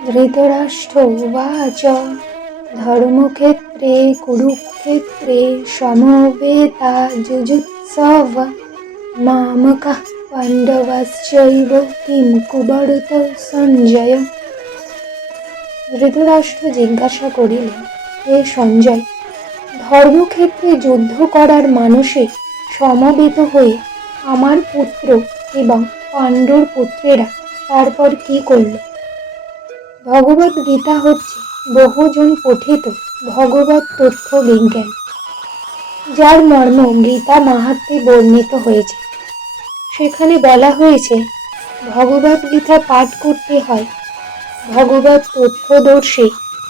ধৃতরাষ্ট্র উবাচ ধর্মক্ষেত্রে কুরুক্ষেত্রে সমবেতা যুযুৎসব মামকঃ পাণ্ডবাশ্চৈব king কুর্বত Sanjay. Dhritarashtra জিজ্ঞাসা করিলেন, হে সঞ্জয়, ধর্মক্ষেত্রে যুদ্ধ করার মানসে সমবেত হয়ে আমার পুত্র এবং পাণ্ডুর পুত্রেরা তারপর কি করল? ভগবদ গীতা হচ্ছে বহুজন পঠিত ভগবত তথ্য বিজ্ঞান, যার মর্ম গীতা মাহাত্ম্যে বর্ণিত হয়েছে। সেখানে বলা হয়েছে ভগবদ গীতা পাঠ করতে হয় ভগবত তথ্যদর্শী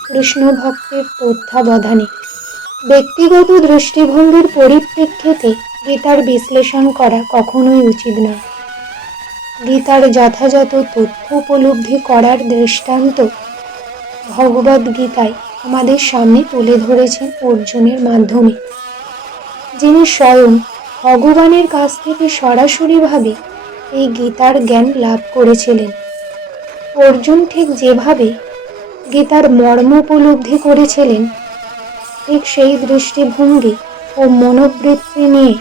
কৃষ্ণ ভক্তের তত্ত্বাবধানে। ব্যক্তিগত দৃষ্টিভঙ্গির পরিপ্রেক্ষিতে গীতার বিশ্লেষণ করা কখনোই উচিত নয়। গীতার যথাযথ তথ্য উপলব্ধি করার দৃষ্টান্ত ভগবদ গীতায় আমাদের সামনে তুলে ধরেছেন অর্জুনের মাধ্যমে, যিনি স্বয়ং ভগবানের কাছ থেকে সরাসরিভাবে এই গীতার জ্ঞান লাভ করেছিলেন। অর্জুন ঠিক যেভাবে গীতার মর্ম উপলব্ধি করেছিলেন, ঠিক সেই দৃষ্টিভঙ্গি ও মনোবৃত্তি নিয়ে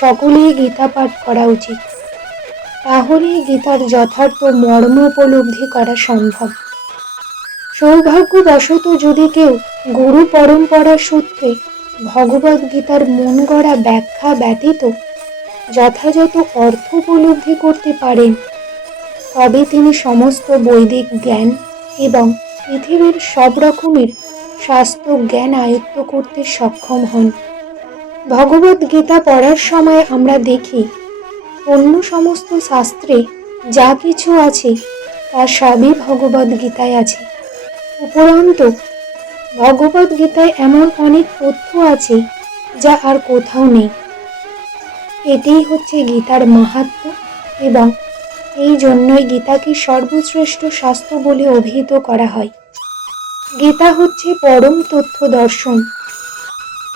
সকলেই গীতা পাঠ করা উচিত। তাহলেই গীতার যথার্থ মর্ম উপলব্ধি করা সম্ভব। সৌভাগ্যবশত যদি কেউ গুরু পরম্পরা সূত্রে ভগবদ গীতার মন গড়া ব্যাখ্যা ব্যতীত যথাযথ অর্থ উপলব্ধি করতে পারেন, তবে তিনি সমস্ত বৈদিক জ্ঞান এবং পৃথিবীর সব রকমের শাস্ত্র জ্ঞান আয়ত্ত করতে সক্ষম হন। ভগবদ গীতা পড়ার সময় আমরা দেখি অন্য সমস্ত শাস্ত্রে যা কিছু আছে তা সবই ভগবদ গীতায় আছে। উপরন্তু ভগবদ গীতায় এমন অনেক তথ্য আছে যা আর কোথাও নেই। এটাই হচ্ছে গীতার মাহাত্ম্য, এবং এই জন্যই গীতাকে সর্বশ্রেষ্ঠ শাস্ত্র বলে অভিহিত করা হয়। গীতা হচ্ছে পরম তথ্য দর্শন,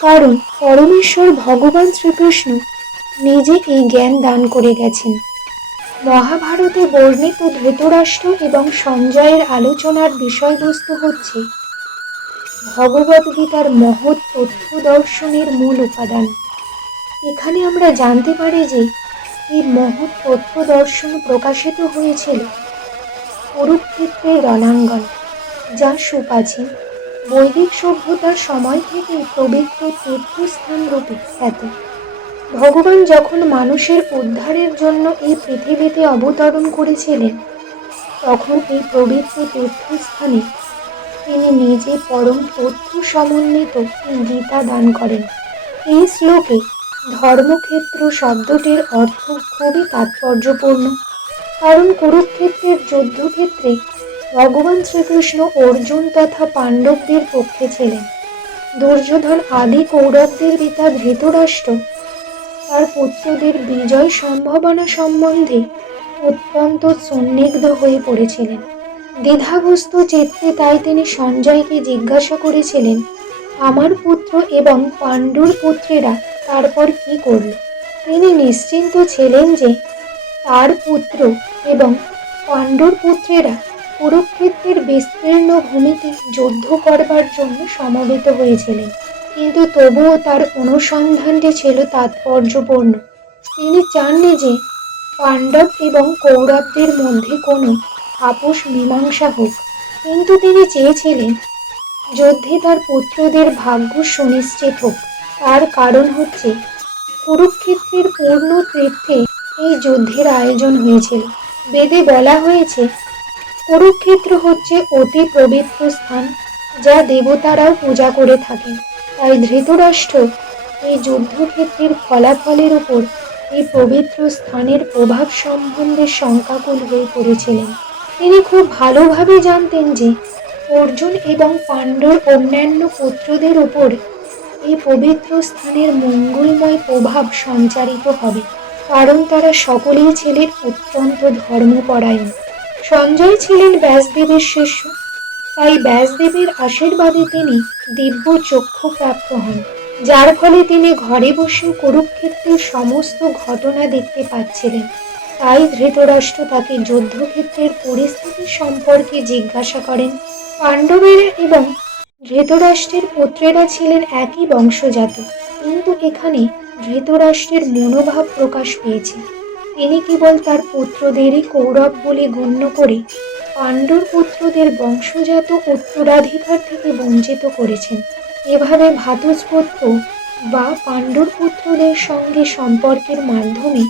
কারণ পরমেশ্বর ভগবান শ্রীকৃষ্ণ নিজে এই জ্ঞান দান করে গেছেন। মহাভারতে বর্ণিত ধৃতরাষ্ট্র এবং সঞ্জয়ের আলোচনার বিষয়বস্তু হচ্ছে ভগবদ গীতার মহৎ তথ্য দর্শনের মূল উপাদান। এখানে আমরা জানতে পারি যে এই মহৎ তথ্য দর্শন প্রকাশিত হয়েছিল কুরুক্ষেত্রের রণাঙ্গন, যা সুপ্রাচীন বৈদিক সভ্যতার সময় থেকেই পবিত্র তীর্থস্থান রূপে খ্যাত। ভগবান যখন মানুষের উদ্ধারের জন্য এই পৃথিবীতে অবতরণ করেছিলেন, তখন এই পবিত্র তীর্থস্থানে তিনি নিজে পরম তথ্য সমন্বিত এই গীতা দান করেন। এই শ্লোকে ধর্মক্ষেত্র শব্দটির অর্থ খুবই তাৎপর্যপূর্ণ, কারণ কুরুক্ষেত্রের যুদ্ধক্ষেত্রে ভগবান শ্রীকৃষ্ণ অর্জুন তথা পাণ্ডবদের পক্ষে ছিলেন। দুর্যোধন আদি কৌরবদের পিতা ধৃতরাষ্ট্র তার পুত্রদের বিজয় সম্ভাবনা সম্বন্ধে অত্যন্ত সন্দিগ্ধ হয়ে পড়েছিলেন। দ্বিধাগ্রস্ত চিত্তে তাই তিনি সঞ্জয়কে জিজ্ঞাসা করেছিলেন, আমার পুত্র এবং পাণ্ডুর পুত্রেরা তারপর কি করল? তিনি নিশ্চিন্ত ছিলেন যে তার পুত্র এবং পাণ্ডুর পুত্রেরা কুরুক্ষেত্রের বিস্তীর্ণ ভূমিতে যুদ্ধ করবার জন্য সমবেত হয়েছিলেন, কিন্তু তবুও তার অনুসন্ধানটি ছিল তাৎপর্যপূর্ণ। তিনি চাননি যে পাণ্ডব এবং কৌরবদের মধ্যে কোনো আপোষ মীমাংসা হোক, কিন্তু তিনি চেয়েছিলেন যুদ্ধে তার পুত্রদের ভাগ্য সুনিশ্চিত হোক। তার কারণ হচ্ছে কুরুক্ষেত্রের পূর্ণ তীর্থে এই যুদ্ধের আয়োজন হয়েছিল। বেদে বলা হয়েছে কুরুক্ষেত্র হচ্ছে অতি পবিত্র স্থান, যা দেবতারাও পূজা করে থাকেন। তাই ধৃতরাষ্ট্র এই যুদ্ধক্ষেত্রের ফলাফলের উপর এই পবিত্র স্থানের প্রভাব সম্বন্ধে শঙ্কাকুল হয়ে পড়েছিলেন। তিনি খুব ভালোভাবে জানতেন যে অর্জুন এবং পাণ্ডুর অন্যান্য পুত্রদের উপর এই পবিত্র স্থানের মঙ্গলময় প্রভাব সঞ্চারিত হবে, কারণ তারা সকলেই ছিলেন অত্যন্ত ধর্মপরায়ণ। সঞ্জয় ছিলেন ব্যাসদেবের শিষ্য, তাই ব্যাসদেবের আশীর্বাদে তিনি দিব্য চক্ষু প্রাপ্ত হন, যার ফলে তিনি ঘরে বসে কুরুক্ষেত্রের সমস্ত ঘটনা দেখতে পাচ্ছিলেন। তাই ধৃতরাষ্ট্র তাকে যুদ্ধক্ষেত্রের পরিস্থিতি সম্পর্কে জিজ্ঞাসা করেন। পাণ্ডবেরা এবং ধৃতরাষ্ট্রের পুত্রেরা ছিলেন একই বংশজাত, কিন্তু এখানে ধৃতরাষ্ট্রের মনোভাব প্রকাশ পেয়েছে। তিনি কেবল তার পুত্রদেরই কৌরব বলে গণ্য করে পাণ্ডুর পুত্রদের বংশজাত উত্তরাধিকার থেকে বঞ্চিত করেছেন। এভাবে ভ্রাতুষ্পুত্র বা পাণ্ডুর পুত্রদের সঙ্গে সম্পর্কের মাধ্যমে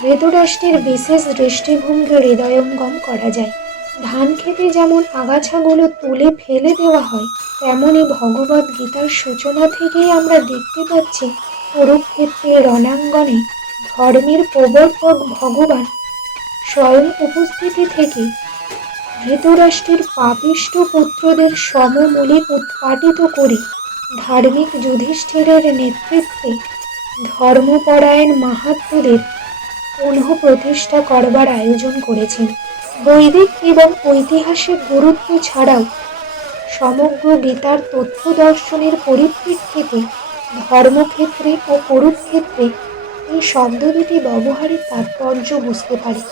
ধৃতরাষ্ট্রের বিশেষ দৃষ্টিভঙ্গি হৃদয়ঙ্গম করা যায়। ধান খেতে যেমন আগাছাগুলো তুলে ফেলে দেওয়া হয়, তেমনি ভগবদ গীতার সূচনা থেকেই আমরা দেখতে পাচ্ছি কুরুক্ষেত্রের রণাঙ্গনে ধর্মের প্রবর্তক ভগবান স্বয়ং উপস্থিতি থেকে ধৃতরাষ্ট্রের পাপিষ্ঠ পুত্রদের সমমূলে উৎপাটিত করে ধার্মিক যুধিষ্ঠিরের নেতৃত্বে ধর্মপরায়ণ মাহাত্ম্যদের পুনঃ প্রতিষ্ঠা করবার আয়োজন করেছেন। বৈদিক এবং ঐতিহাসিক গুরুত্ব ছাড়াও সমগ্র গীতার তথ্য দর্শনের পরিপ্রেক্ষিতে ধর্মক্ষেত্রে ও কুরুক্ষেত্রে এই শব্দ দুটি ব্যবহারের তাৎপর্য বুঝতে পারি।